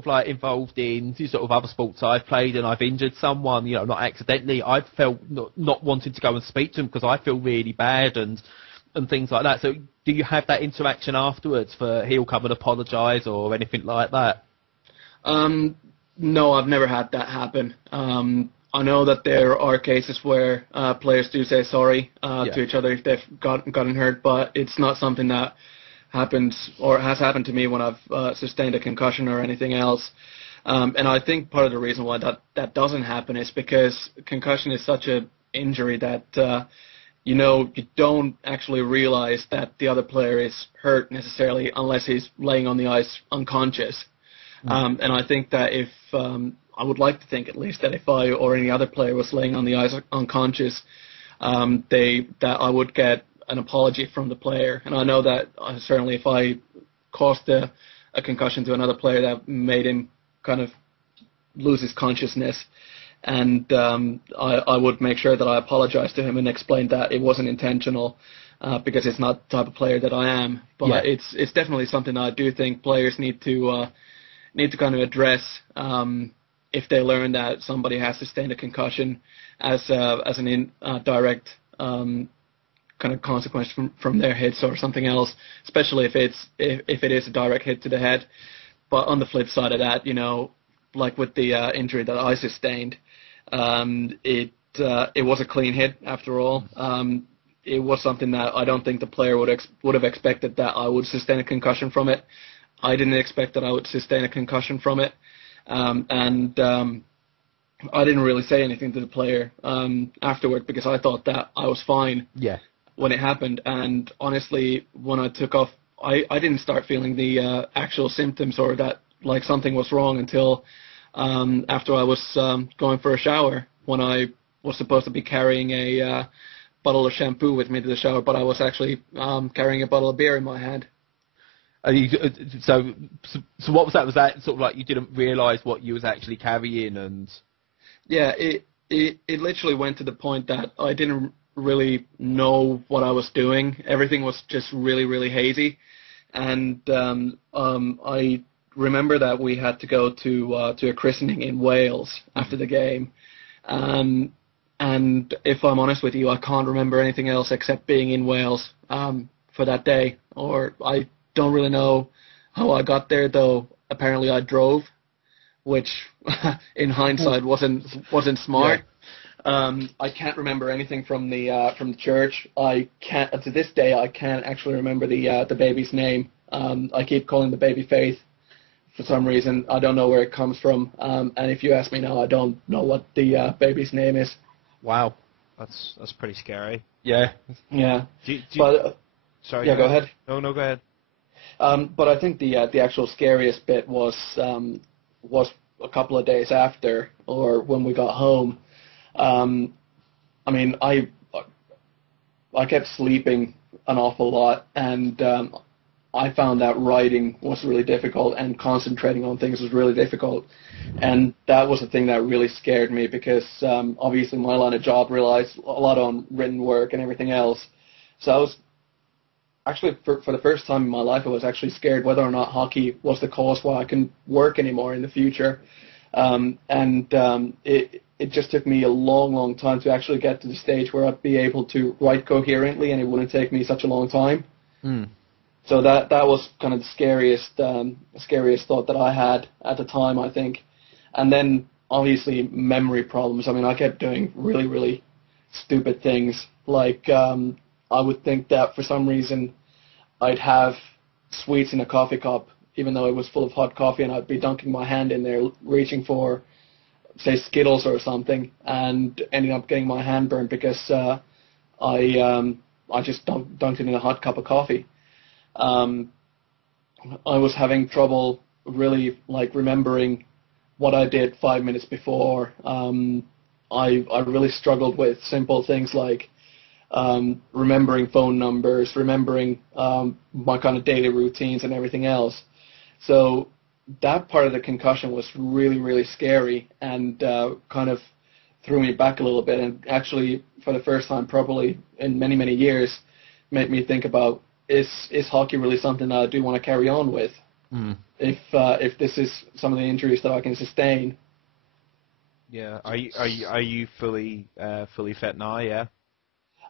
sort of like involved in sort of other sports I've played and I've injured someone, you know, not accidentally, I've felt not wanting to go and speak to them because I feel really bad and things like that. So do you have that interaction afterwards for he'll come and apologise or anything like that? No, I've never had that happen. I know that there are cases where players do say sorry to each other if they've gotten hurt, but it's not something that happens or has happened to me when I've sustained a concussion or anything else. And I think part of the reason why that doesn't happen is because concussion is such an injury that you don't actually realize that the other player is hurt necessarily unless he's laying on the ice unconscious. And I think that if I would like to think at least that if I or any other player was laying on the ice unconscious, that I would get an apology from the player. And I know that certainly if I caused a concussion to another player, that made him kind of lose his consciousness. And I would make sure that I apologized to him and explained that it wasn't intentional because it's not the type of player that I am. But it's definitely something that I do think players need to kind of address if they learn that somebody has sustained a concussion as an indirect kind of consequence from their hits or something else, especially if it is a direct hit to the head. But on the flip side of that, like with the injury that I sustained, it was a clean hit after all. It was something that I don't think the player would have expected that I would sustain a concussion from it. I didn't expect that I would sustain a concussion from it. And I didn't really say anything to the player afterward because I thought that I was fine when it happened. And honestly, when I took off, I didn't start feeling the actual symptoms or that like something was wrong until after I was going for a shower, when I was supposed to be carrying a bottle of shampoo with me to the shower, but I was actually carrying a bottle of beer in my hand. So what was that? Was that sort of like you didn't realise what you was actually carrying? And yeah, it literally went to the point that I didn't really know what I was doing. Everything was just really, really hazy. And I remember that we had to go to a christening in Wales after the game. And if I'm honest with you, I can't remember anything else except being in Wales for that day. Or I don't really know how I got there, though apparently I drove, which in hindsight wasn't smart. I can't remember anything from the church. I can't to this day I can't actually remember the baby's name. I keep calling the baby Faith for some reason. I don't know where it comes from. And if you ask me now, I don't know what the baby's name is. Wow, that's pretty scary. Yeah. Sorry. Yeah, go ahead. No, go ahead. But I think the actual scariest bit was a couple of days after, or when we got home. I mean, I kept sleeping an awful lot, and I found that writing was really difficult, and concentrating on things was really difficult. And that was the thing that really scared me because obviously my line of job relies a lot on written work and everything else. So I was actually, for the first time in my life, I was actually scared whether or not hockey was the cause why I couldn't work anymore in the future. It just took me a long, long time to actually get to the stage where I'd be able to write coherently and it wouldn't take me such a long time. So that was kind of the scariest thought that I had at the time, I think. And then obviously memory problems. I mean, I kept doing really, really stupid things. Like I would think that for some reason I'd have sweets in a coffee cup, even though it was full of hot coffee, and I'd be dunking my hand in there, reaching for, say, Skittles or something, and ending up getting my hand burned because I just dunked it in a hot cup of coffee. I was having trouble really remembering what I did 5 minutes before. I really struggled with simple things like remembering phone numbers, remembering my kind of daily routines and everything else. So that part of the concussion was really, really scary and kind of threw me back a little bit, and actually for the first time probably in many, many years made me think about, is hockey really something that I do want to carry on with? if this is some of the injuries that I can sustain. Yeah. Are you fully fit now? Yeah.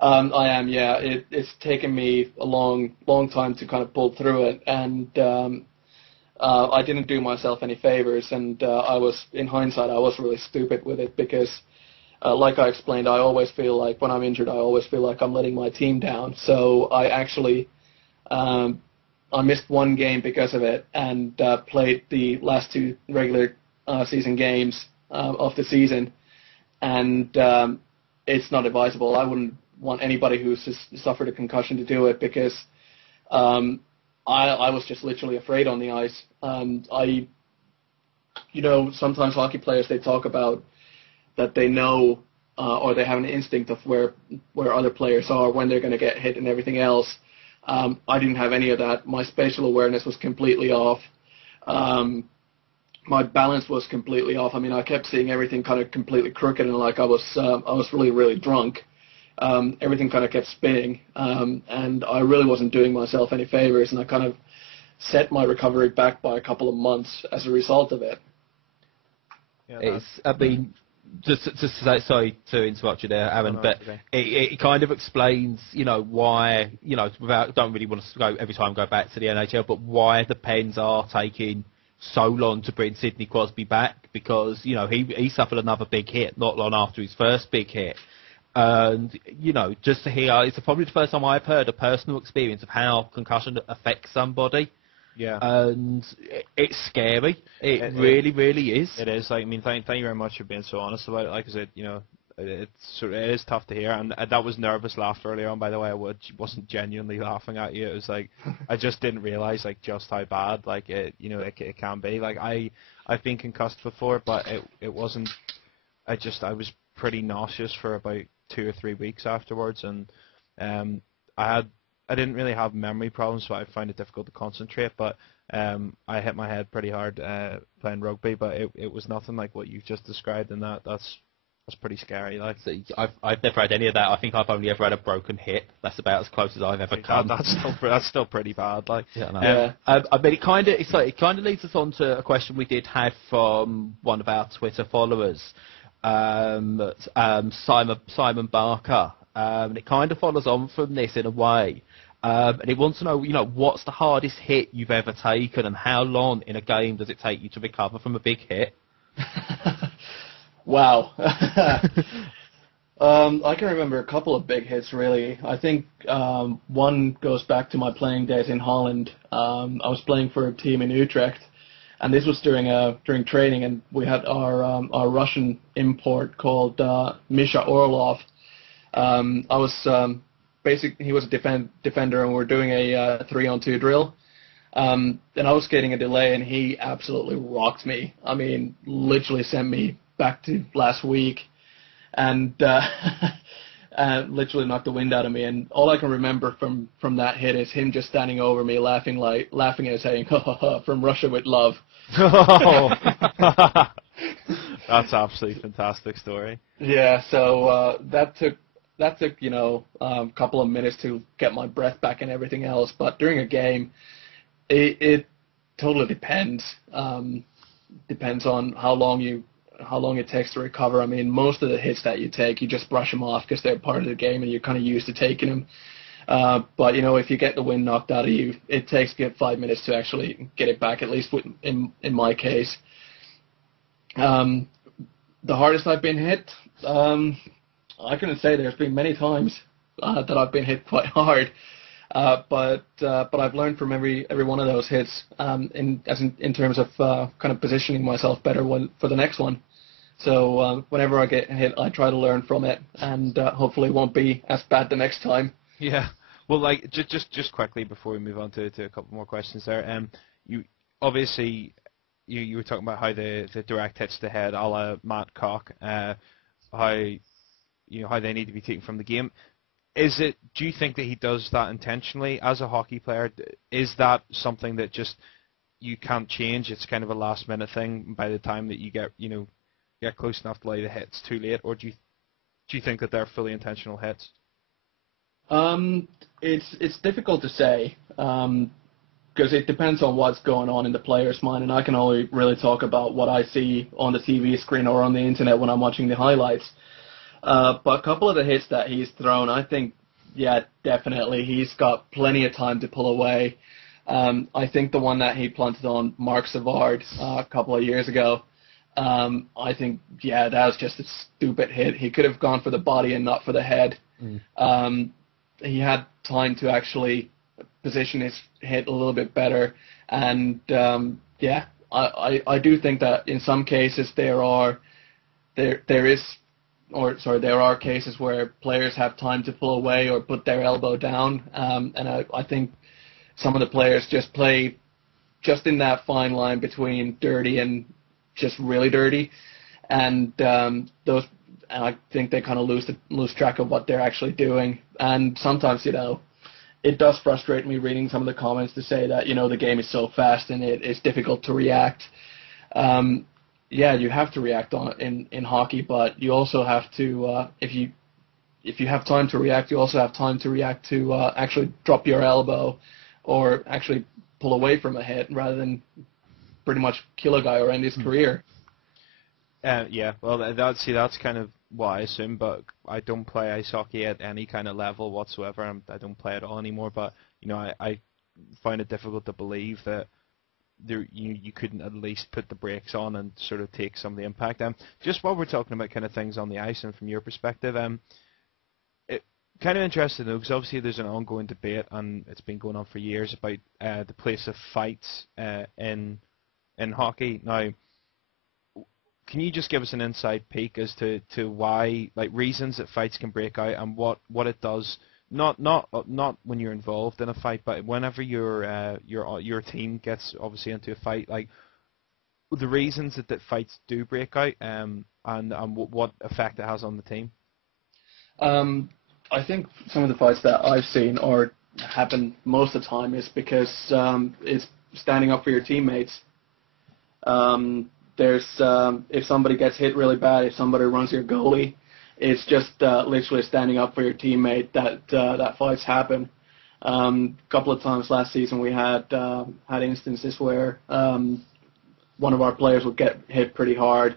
I am. Yeah. It's taken me a long time to kind of pull through it, and I didn't do myself any favors, and in hindsight, I was really stupid with it because, like I explained, I always feel like when I'm injured, I always feel like I'm letting my team down. So I actually, I missed one game because of it, and played the last two regular season games of the season, and it's not advisable. I wouldn't want anybody who's suffered a concussion to do it because I was just literally afraid on the ice. Sometimes hockey players, they talk about that they know or they have an instinct of where other players are, when they're going to get hit and everything else. I didn't have any of that. My spatial awareness was completely off. My balance was completely off. I mean, I kept seeing everything kind of completely crooked and like I was really, really drunk. Everything kind of kept spinning, and I really wasn't doing myself any favors, and I kind of set my recovery back by a couple of months as a result of it. Yeah, just to say, sorry to interrupt you there, Aaron, but okay. it kind of explains, why, don't really want to go every time go back to the NHL, but why the Pens are taking so long to bring Sidney Crosby back, because, he suffered another big hit not long after his first big hit. And, just to hear, it's probably the first time I've heard a personal experience of how concussion affects somebody. Yeah. And it's scary. It really, really is. It is. Thank you very much for being so honest about it. Like I said, it is tough to hear. And that was nervous laughter earlier on, by the way. I wasn't genuinely laughing at you. It was like, I just didn't realize just how bad, it can be. Like, I've been concussed before, but it wasn't, I was pretty nauseous for about 2 or 3 weeks afterwards, and I didn't really have memory problems, so I found it difficult to concentrate. But I hit my head pretty hard playing rugby, but it was nothing like what you've just described, and that's pretty scary. Like, so I've never had any of that. I think I've only ever had a broken hip. That's about as close as I've ever come. That's still pretty bad. Like, yeah, no. I mean, it kind of leads us on to a question we did have from one of our Twitter followers. Simon Barker, and it kind of follows on from this in a way, and he wants to know, what's the hardest hit you've ever taken, and how long in a game does it take you to recover from a big hit? Wow. I can remember a couple of big hits, really. I think one goes back to my playing days in Holland. I was playing for a team in Utrecht, and this was during training, and we had our Russian import called Misha Orlov. I was he was a defender, and we were doing a 3-on-2 drill. And I was getting a delay, and he absolutely rocked me. I mean, literally sent me back to last week, and literally knocked the wind out of me. And all I can remember from that hit is him just standing over me, laughing and saying, "Ha ha ha, from Russia with love." Oh, that's absolutely fantastic story. Yeah, so that took a couple of minutes to get my breath back and everything else. But during a game, it totally depends. Depends on how long it takes to recover. I mean, most of the hits that you take, you just brush them off because they're part of the game and you're kind of used to taking them. But if you get the wind knocked out of you, it takes 5 minutes to actually get it back, at least in my case. The hardest I've been hit, I couldn't say. There's been many times that I've been hit quite hard, but I've learned from every one of those hits in terms of kind of positioning myself better for the next one. So whenever I get hit, I try to learn from it, and hopefully it won't be as bad the next time. Yeah. Well, like, just quickly before we move on to a couple more questions there, you obviously you were talking about how the direct hits to the head, a la Matt Cock, how they need to be taken from the game. Do you think that he does that intentionally as a hockey player? Is that something that just you can't change? It's kind of a last minute thing by the time that you get close enough to lay the hits too late, or do you think that they're fully intentional hits? It's difficult to say, because it depends on what's going on in the player's mind, and I can only really talk about what I see on the TV screen or on the internet when I'm watching the highlights. But a couple of the hits that he's thrown, I think, yeah, definitely, he's got plenty of time to pull away. I think the one that he planted on Mark Savard a couple of years ago, I think, yeah, that was just a stupid hit. He could have gone for the body and not for the head. He had time to actually position his hit a little bit better. And, yeah, I do think that in some cases there are cases where players have time to pull away or put their elbow down. And I think some of the players just play just in that fine line between dirty and just really dirty. And I think they kind of lose track of what they're actually doing. And sometimes, it does frustrate me reading some of the comments to say that, the game is so fast and it's difficult to react. Yeah, you have to react in hockey, but you also have to, if you have time to react, you also have time to react to actually drop your elbow or actually pull away from a hit rather than pretty much kill a guy or end his career. Yeah, well, that's kind of what I assume, but I don't play ice hockey at any kind of level whatsoever. I don't play at all anymore, but, I find it difficult to believe that you couldn't at least put the brakes on and sort of take some of the impact. Just while we're talking about kind of things on the ice and from your perspective, it kind of interesting though, because obviously there's an ongoing debate and it's been going on for years about the place of fights in hockey. Now, can you just give us an inside peek as to why, like, reasons that fights can break out and what it does? Not when you're involved in a fight, but whenever your team gets obviously into a fight, like the reasons that fights do break out, and what effect it has on the team. I think some of the fights that I've seen or happen most of the time is because it's standing up for your teammates. If somebody gets hit really bad, if somebody runs your goalie, it's just literally standing up for your teammate that fights happen. A couple of times last season we had instances where one of our players would get hit pretty hard,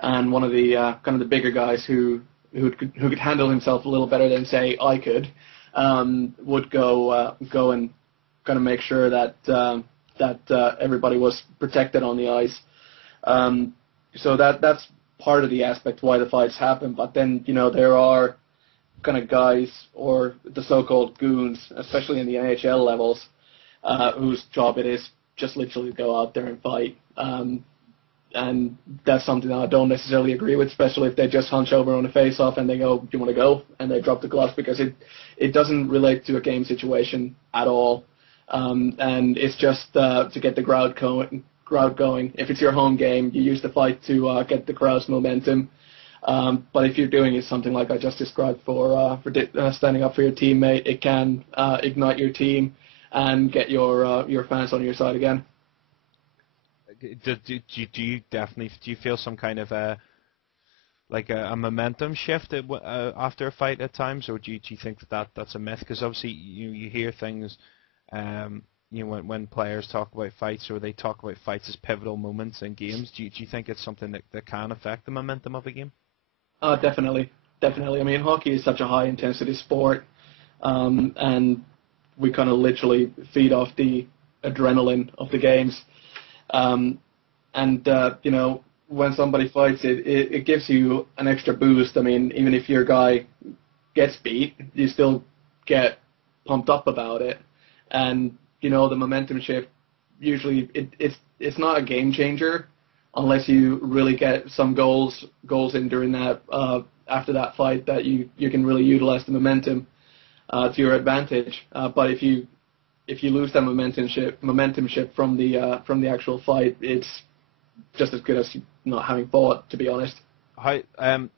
and one of the kind of the bigger guys who could handle himself a little better than say I could would go and kind of make sure that everybody was protected on the ice. So that's part of the aspect why the fights happen. But then, there are kind of guys or the so-called goons, especially in the NHL levels, whose job it is just literally to go out there and fight. And that's something that I don't necessarily agree with, especially if they just hunch over on a face-off and they go, do you want to go? And they drop the gloves, because it doesn't relate to a game situation at all. And it's just to get the crowd going. If it's your home game, you use the fight to get the crowd's momentum. But if you're doing it something like I just described for standing up for your teammate, it can ignite your team and get your fans on your side again. Do you feel some kind of a momentum shift after a fight at times, or do you think that's a myth? Because obviously you hear things. When players talk about fights, or they talk about fights as pivotal moments in games, do you think it's something that can affect the momentum of a game? Definitely. I mean, hockey is such a high-intensity sport, and we kind of literally feed off the adrenaline of the games. When somebody fights, it gives you an extra boost. I mean, even if your guy gets beat, you still get pumped up about it. And the momentum shift, usually it's not a game changer unless you really get some goals in during that after that fight, that you can really utilize the momentum to your advantage. But if you lose that momentum shift from the actual fight, it's just as good as not having fought, to be honest.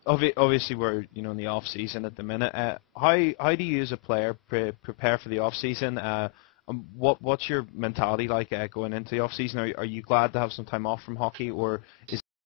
Obviously we're in the off season at the minute. How do you as a player prepare for the off season? What's your mentality like going into the off season? Are you glad to have some time off from hockey, or is